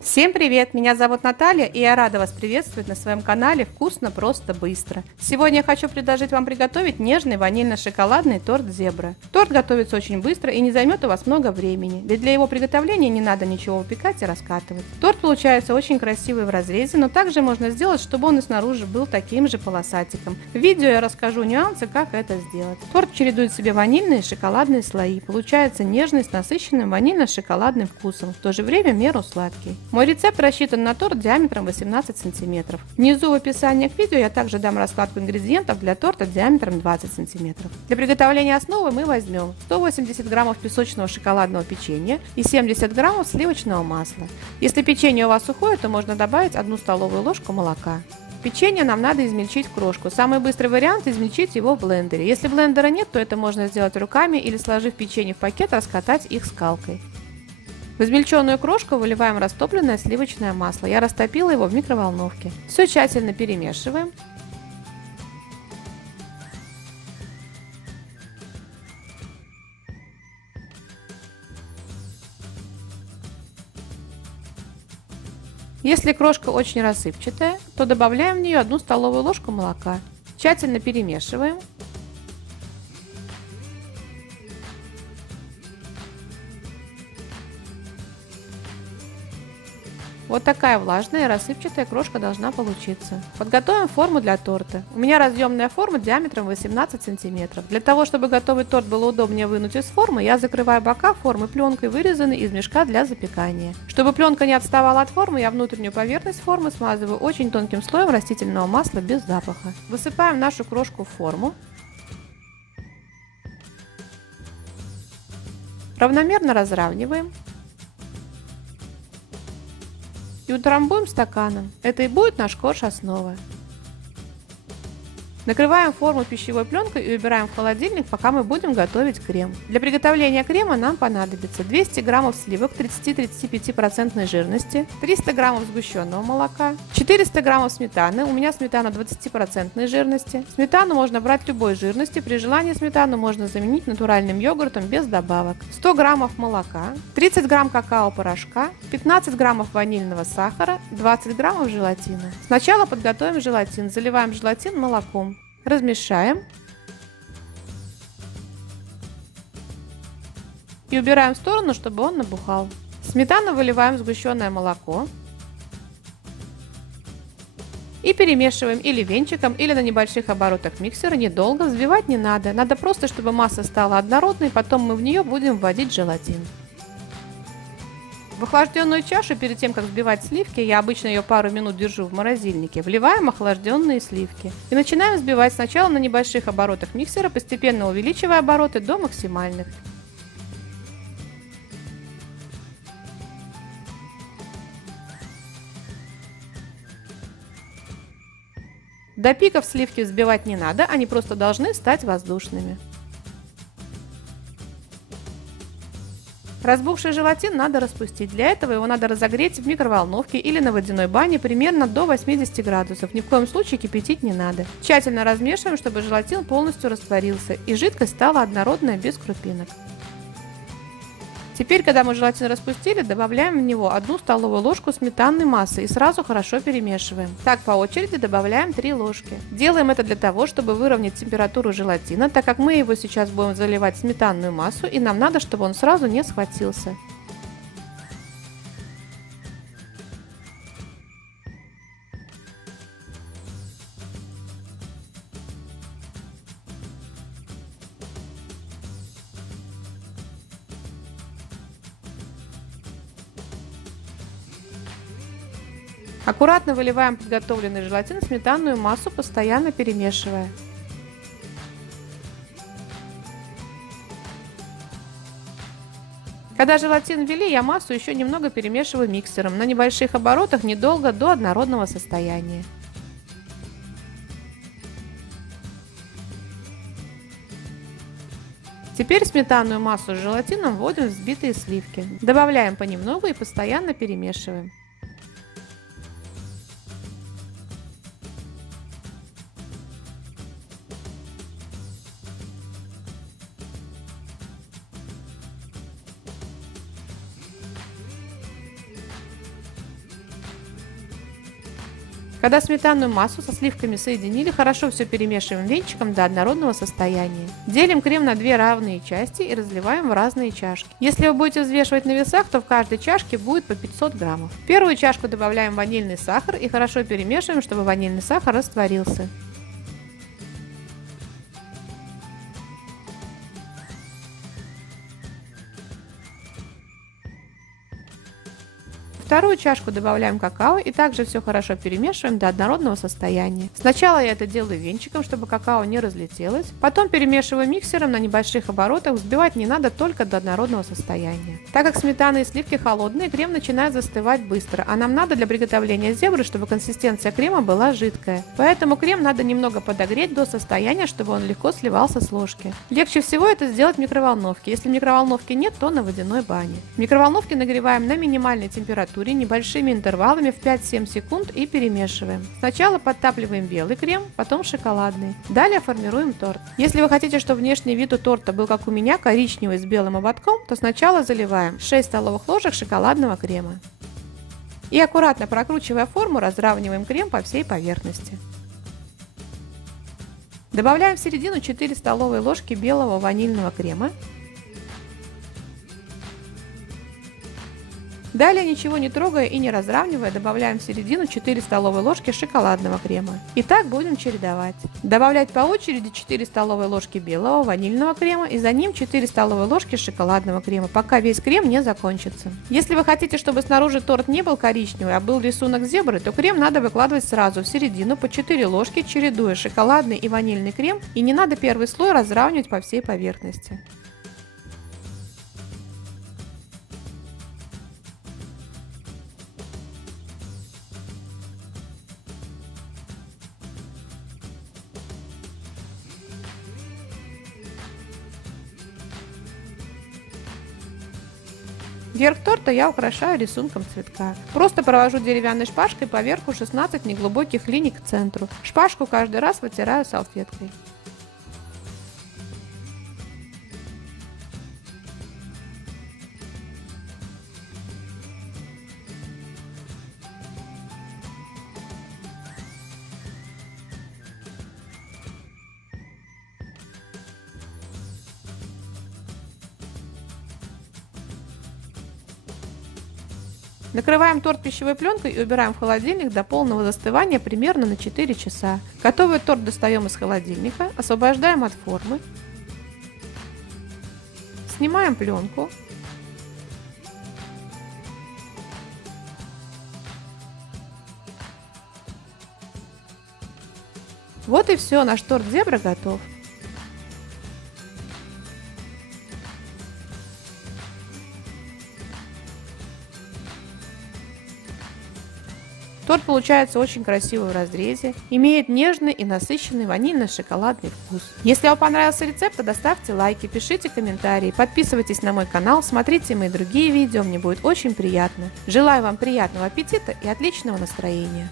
Всем привет! Меня зовут Наталья, и я рада вас приветствовать на своем канале «Вкусно, просто, быстро». Сегодня я хочу предложить вам приготовить нежный ванильно-шоколадный торт «Зебра». Торт готовится очень быстро и не займет у вас много времени, ведь для его приготовления не надо ничего выпекать и раскатывать. Торт получается очень красивый в разрезе, но также можно сделать, чтобы он и снаружи был таким же полосатиком. В видео я расскажу нюансы, как это сделать. Торт чередует в себе ванильные и шоколадные слои. Получается нежный с насыщенным ванильно-шоколадным вкусом, в то же время в меру сладкий. Мой рецепт рассчитан на торт диаметром 18 см. Внизу в описании к видео я также дам раскладку ингредиентов для торта диаметром 20 см. Для приготовления основы мы возьмем 180 граммов песочного шоколадного печенья и 70 граммов сливочного масла. Если печенье у вас сухое, то можно добавить 1 столовую ложку молока. Печенье нам надо измельчить в крошку. Самый быстрый вариант – измельчить его в блендере. Если блендера нет, то это можно сделать руками или, сложив печенье в пакет, раскатать их скалкой. В измельченную крошку выливаем растопленное сливочное масло. Я растопила его в микроволновке. Все тщательно перемешиваем. Если крошка очень рассыпчатая, то добавляем в нее 1 столовую ложку молока. Тщательно перемешиваем. Вот такая влажная и рассыпчатая крошка должна получиться. Подготовим форму для торта. У меня разъемная форма диаметром 18 см. Для того, чтобы готовый торт было удобнее вынуть из формы, я закрываю бока формы пленкой, вырезанной из мешка для запекания. Чтобы пленка не отставала от формы, я внутреннюю поверхность формы смазываю очень тонким слоем растительного масла без запаха. Высыпаем нашу крошку в форму. Равномерно разравниваем. И утрамбуем стаканом. Это и будет наш корж основы. Накрываем форму пищевой пленкой и убираем в холодильник, пока мы будем готовить крем. Для приготовления крема нам понадобится 200 граммов сливок 30-35% жирности, 300 граммов сгущенного молока, 400 граммов сметаны, у меня сметана 20% жирности. Сметану можно брать любой жирности, при желании сметану можно заменить натуральным йогуртом без добавок. 100 граммов молока, 30 грамм какао-порошка, 15 граммов ванильного сахара, 20 граммов желатина. Сначала подготовим желатин, заливаем желатин молоком. Размешаем и убираем в сторону, чтобы он набухал. В сметану выливаем сгущенное молоко и перемешиваем или венчиком, или на небольших оборотах миксера. Недолго, взбивать не надо. Надо просто, чтобы масса стала однородной, потом мы в нее будем вводить желатин. В охлажденную чашу, перед тем, как взбивать сливки, я обычно ее пару минут держу в морозильнике, вливаем охлажденные сливки. И начинаем взбивать сначала на небольших оборотах миксера, постепенно увеличивая обороты до максимальных. До пиков сливки взбивать не надо, они просто должны стать воздушными. Разбухший желатин надо распустить. Для этого его надо разогреть в микроволновке или на водяной бане примерно до 80 градусов. Ни в коем случае кипятить не надо. Тщательно размешиваем, чтобы желатин полностью растворился и жидкость стала однородная, без крупинок. Теперь, когда мы желатин распустили, добавляем в него 1 столовую ложку сметанной массы и сразу хорошо перемешиваем. Так по очереди добавляем 3 ложки. Делаем это для того, чтобы выровнять температуру желатина, так как мы его сейчас будем заливать в сметанную массу и нам надо, чтобы он сразу не схватился. Аккуратно выливаем подготовленный желатин в сметанную массу, постоянно перемешивая. Когда желатин ввели, я массу еще немного перемешиваю миксером на небольших оборотах недолго до однородного состояния. Теперь в сметанную массу с желатином вводим взбитые сливки. Добавляем понемногу и постоянно перемешиваем. Когда сметанную массу со сливками соединили, хорошо все перемешиваем венчиком до однородного состояния. Делим крем на две равные части и разливаем в разные чашки. Если вы будете взвешивать на весах, то в каждой чашке будет по 500 граммов. В первую чашку добавляем ванильный сахар и хорошо перемешиваем, чтобы ванильный сахар растворился. Вторую чашку добавляем какао и также все хорошо перемешиваем до однородного состояния. Сначала я это делаю венчиком, чтобы какао не разлетелось, потом перемешиваю миксером на небольших оборотах, взбивать не надо только до однородного состояния. Так как сметана и сливки холодные, крем начинает застывать быстро, а нам надо для приготовления зебры, чтобы консистенция крема была жидкая. Поэтому крем надо немного подогреть до состояния, чтобы он легко сливался с ложки. Легче всего это сделать в микроволновке. Если микроволновки нет, то на водяной бане. В микроволновке нагреваем на минимальной температуре небольшими интервалами в 5-7 секунд и перемешиваем. Сначала подтапливаем белый крем, потом шоколадный. Далее формируем торт. Если вы хотите, чтобы внешний вид у торта был как у меня, коричневый с белым ободком, то сначала заливаем 6 столовых ложек шоколадного крема. И аккуратно прокручивая форму, разравниваем крем по всей поверхности. Добавляем в середину 4 столовые ложки белого ванильного крема. Далее, ничего не трогая и не разравнивая, добавляем в середину 4 столовые ложки шоколадного крема. И так будем чередовать. Добавлять по очереди 4 столовые ложки белого ванильного крема и за ним 4 столовые ложки шоколадного крема, пока весь крем не закончится. Если вы хотите, чтобы снаружи торт не был коричневый, а был рисунок зебры, то крем надо выкладывать сразу в середину по 4 ложки, чередуя шоколадный и ванильный крем, и не надо первый слой разравнивать по всей поверхности. Верх торта я украшаю рисунком цветка. Просто провожу деревянной шпажкой по верху 16 неглубоких линий к центру. Шпажку каждый раз вытираю салфеткой. Накрываем торт пищевой пленкой и убираем в холодильник до полного застывания примерно на 4 часа. Готовый торт достаем из холодильника, освобождаем от формы, снимаем пленку, вот и все, наш торт зебра готов. Торт получается очень красивый в разрезе, имеет нежный и насыщенный ванильно-шоколадный вкус. Если вам понравился рецепт, то ставьте лайки, пишите комментарии, подписывайтесь на мой канал, смотрите мои другие видео, мне будет очень приятно. Желаю вам приятного аппетита и отличного настроения!